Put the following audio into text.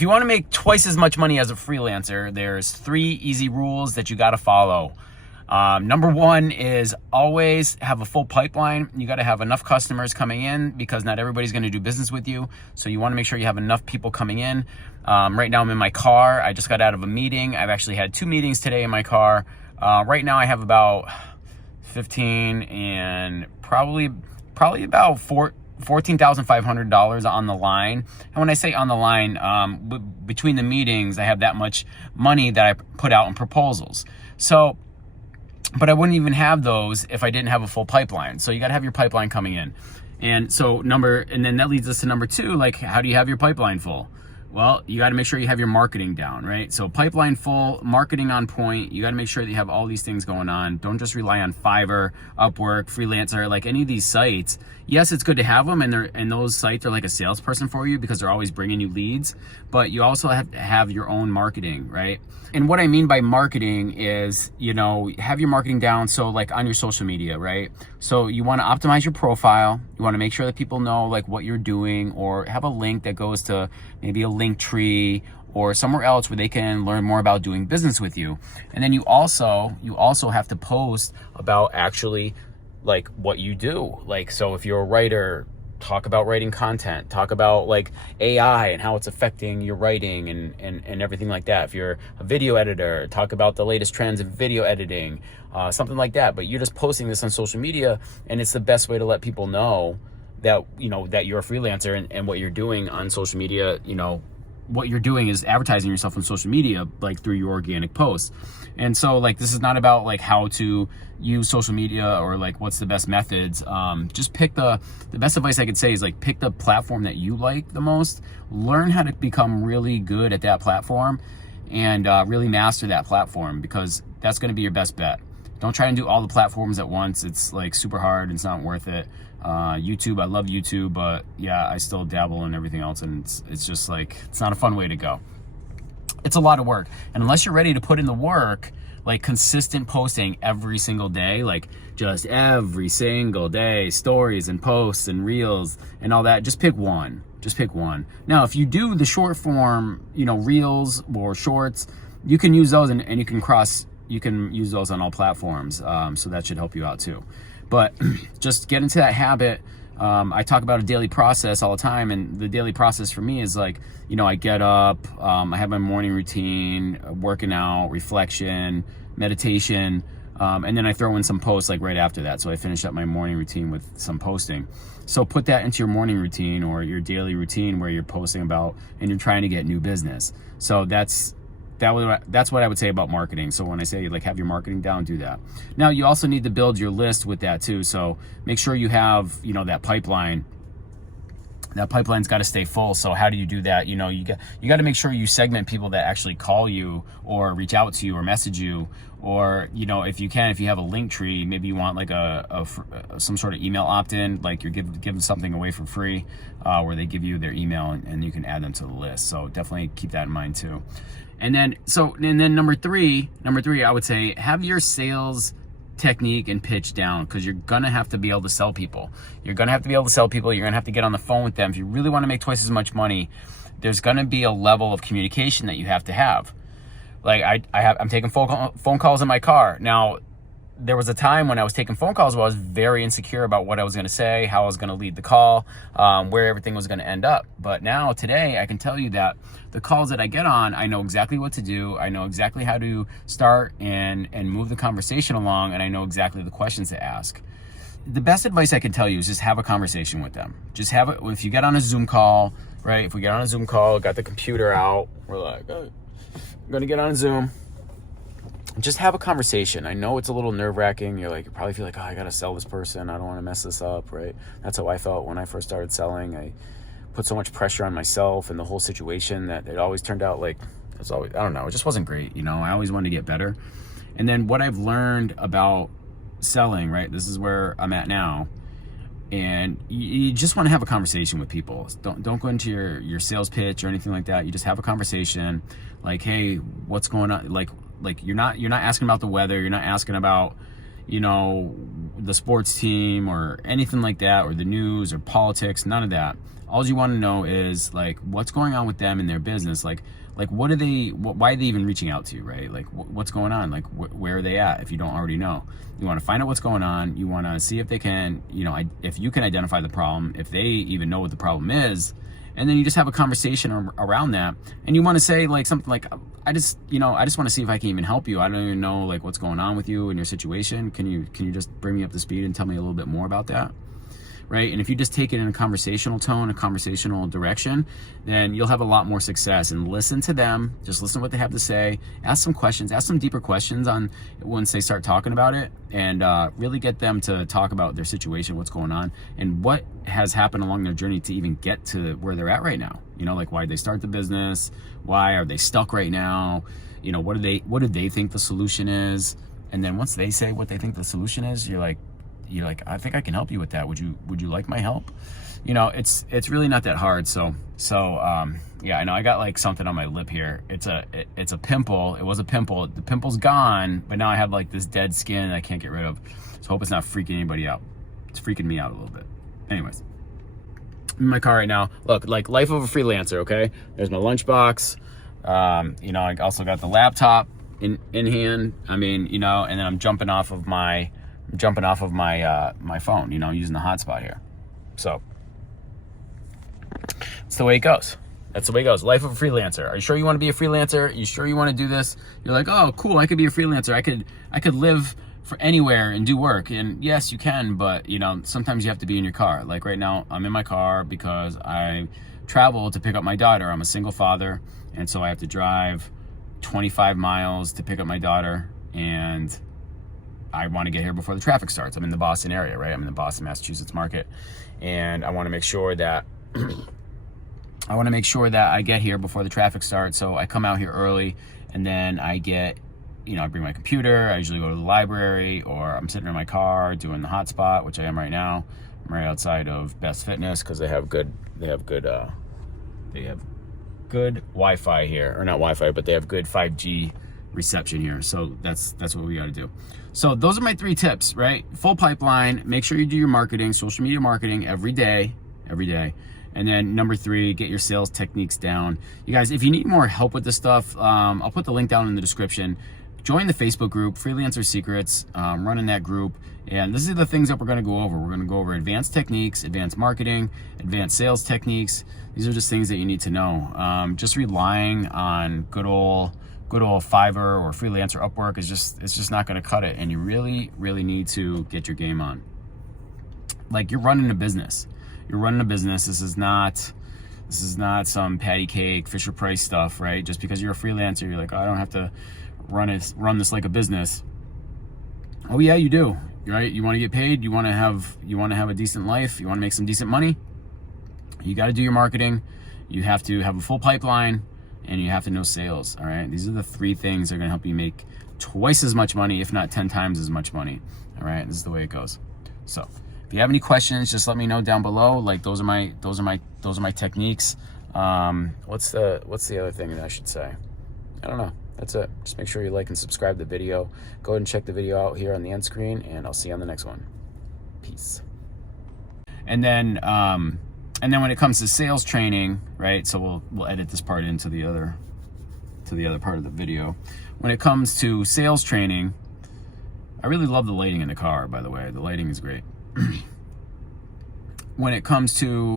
If you want to make twice as much money as a freelancer, there's 3 easy rules that you got to follow. Number 1 is always have a full pipeline. You got to have enough customers coming in because not everybody's going to do business with you. So you want to make sure you have enough people coming in. Right now I'm in my car. I just got out of a meeting. I've actually had 2 meetings today in my car. Right now I have about 15 and probably about $14,500 on the line. And when I say on the line, between the meetings, I have that much money that I put out in proposals. So, but I wouldn't even have those if I didn't have a full pipeline. So you got to have your pipeline coming in. And so and then that leads us to number 2, like how do you have your pipeline full? Well, you got to make sure you have your marketing down, right? So pipeline full, marketing on point. You got to make sure that you have all these things going on. Don't just rely on Fiverr, Upwork, Freelancer, like any of these sites. Yes, it's good to have them, and those sites are like a salesperson for you because they're always bringing you leads, but you also have to have your own marketing, right? And what I mean by marketing is, have your marketing down. So like on your social media, right? So you want to optimize your profile. You want to make sure that people know like what you're doing, or have a link that goes to maybe a link tree or somewhere else where they can learn more about doing business with you. And then you also have to post about actually like what you do. Like, so if you're a writer, talk about writing content, talk about like AI and how it's affecting your writing and everything like that. If you're a video editor, talk about the latest trends in video editing, something like that. But you're just posting this on social media, and it's the best way to let people know that, that you're a freelancer and what you're doing on social media. What you're doing is advertising yourself on social media, like through your organic posts. And so like, this is not about like how to use social media or like what's the best methods. Just pick the best advice I could say is like, pick the platform that you like the most, learn how to become really good at that platform, and really master that platform, because that's going to be your best bet. Don't try and do all the platforms at once. It's like super hard. It's not worth it. YouTube, I love YouTube, but yeah, I still dabble in everything else, and it's just like, it's not a fun way to go. It's a lot of work. And unless you're ready to put in the work, like consistent posting every single day, like just every single day, stories and posts and reels and all that, just pick one. Now, if you do the short form, reels or shorts, you can use those and you can use those on all platforms. So that should help you out too. But just get into that habit. I talk about a daily process all the time, and the daily process for me is like, I get up, I have my morning routine, working out, reflection, meditation, and then I throw in some posts like right after that. So I finish up my morning routine with some posting. So put that into your morning routine or your daily routine where you're posting about and you're trying to get new business. So that's what I would say about marketing. So when I say like have your marketing down, do that. Now you also need to build your list with that too. So make sure you have, that pipeline. That pipeline's got to stay full. So how do you do that? You got to make sure you segment people that actually call you or reach out to you or message you, or if you have a link tree, maybe you want like some sort of email opt-in, like you're giving something away for free, where they give you their email and you can add them to the list. So definitely keep that in mind too. And then number three, I would say have your sales technique and pitch down, because you're gonna have to be able to sell people. You're gonna have to get on the phone with them. If you really want to make twice as much money, there's gonna be a level of communication that you have to have. Like I'm taking phone calls in my car now. There was a time when I was taking phone calls where I was very insecure about what I was going to say, how I was going to lead the call, where everything was going to end up. But now today I can tell you that the calls that I get on, I know exactly what to do. I know exactly how to start and move the conversation along, and I know exactly the questions to ask. The best advice I can tell you is just have a conversation with them. Just have it. If you get on a Zoom call, right? If we get on a Zoom call, got the computer out, we're like, oh, I'm going to get on Zoom. Just have a conversation. I know it's a little nerve-wracking. You probably feel like, oh, I got to sell this person. I don't want to mess this up, right? That's how I felt when I first started selling. I put so much pressure on myself and the whole situation that it always turned out like, I don't know, it just wasn't great. I always wanted to get better. And then what I've learned about selling, right? This is where I'm at now. And you just want to have a conversation with people. Don't go into your sales pitch or anything like that. You just have a conversation like, hey, what's going on? Like you're not asking about the weather. You're not asking about, the sports team or anything like that, or the news or politics, none of that. All you want to know is like what's going on with them in their business. Like what are they, why are they even reaching out to you, right? Like what's going on? Like where are they at if you don't already know? You want to find out what's going on. You want to see if they can, if you can identify the problem, if they even know what the problem is. And then you just have a conversation around that. And you want to say like something like, I just want to see if I can even help you. I don't even know like what's going on with you and your situation. Can you just bring me up to speed and tell me a little bit more about that? Right? And if you just take it in a conversational tone, a conversational direction, then you'll have a lot more success. And listen to them, just listen to what they have to say, ask some questions, ask some deeper questions on once they start talking about it, and really get them to talk about their situation, what's going on, and what has happened along their journey to even get to where they're at right now. Like why did they start the business? Why are they stuck right now? What do they think the solution is? And then once they say what they think the solution is, you're like, I think I can help you with that. Would you like my help? It's really not that hard. So yeah, I know I got like something on my lip here. It's a pimple. It was a pimple. The pimple's gone, but now I have like this dead skin I can't get rid of. So I hope it's not freaking anybody out. It's freaking me out a little bit. Anyways, I'm in my car right now. Look, like life of a freelancer. Okay, there's my lunchbox. I also got the laptop in hand. I mean, and then I'm jumping off of my my phone, using the hotspot here. So that's the way it goes. That's the way it goes. Life of a freelancer. Are you sure you want to be a freelancer? Are you sure you want to do this? You're like, oh, cool, I could be a freelancer. I could live for anywhere and do work. And yes, you can, but sometimes you have to be in your car. Like right now, I'm in my car because I travel to pick up my daughter. I'm a single father, and so I have to drive 25 miles to pick up my daughter, and I want to get here before the traffic starts. I'm in the Boston area, right? I'm in the Boston, Massachusetts market, and I want to make sure that I get here before the traffic starts. So I come out here early, and then I get, I bring my computer. I usually go to the library, or I'm sitting in my car doing the hotspot, which I am right now. I'm right outside of Best Fitness because they have good Wi-Fi here, or not Wi-Fi, but they have good 5G reception here. So that's what we got to do. So those are my 3 tips, right? Full pipeline. Make sure you do your marketing, social media marketing every day. And then number 3, get your sales techniques down. You guys, if you need more help with this stuff, I'll put the link down in the description. Join the Facebook group, Freelancer Secrets. Running that group. And this is the things that we're going to go over. We're going to go over advanced techniques, advanced marketing, advanced sales techniques. These are just things that you need to know. Just relying on good old Fiverr or Freelancer, Upwork it's just not going to cut it. And you really, really need to get your game on. Like you're running a business. This is not some patty cake, Fisher Price stuff, right? Just because you're a freelancer, you're like, oh, I don't have to run this like a business. Oh yeah, you do, right? You want to get paid. You want to have a decent life. You want to make some decent money. You got to do your marketing. You have to have a full pipeline, and you have to know sales. All right. These are the 3 things that are going to help you make twice as much money, if not 10 times as much money. All right. This is the way it goes. So if you have any questions, just let me know down below. Like those are my techniques. What's the other thing that I should say? I don't know. That's it. Just make sure you like and subscribe the video. Go ahead and check the video out here on the end screen, and I'll see you on the next one. Peace. And then when it comes to sales training, right? So we'll edit this part into the other part of the video. When it comes to sales training, I really love the lighting in the car, by the way. The lighting is great. When it comes to